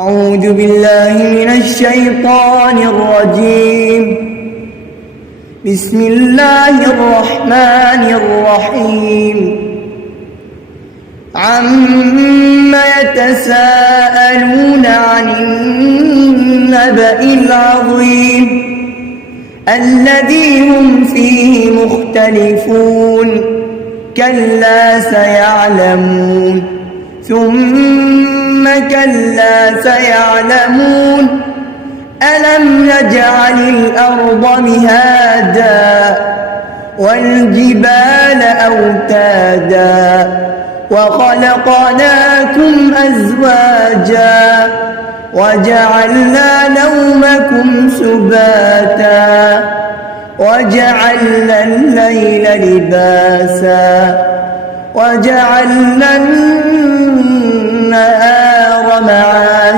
أعوذ بالله من الشيطان الرجيم. بسم الله الرحمن الرحيم. عما يتساءلون عن النبأ العظيم الذي هم فيه مختلفون كلا سيعلمون ثم كلا سيعلمون ألم نجعل الأرض مهادا والجبال أوتادا وخلقناكم أزواجا وجعلنا نومكم سباتا وجعلنا الليل لباسا وجعلنا النهار معاشا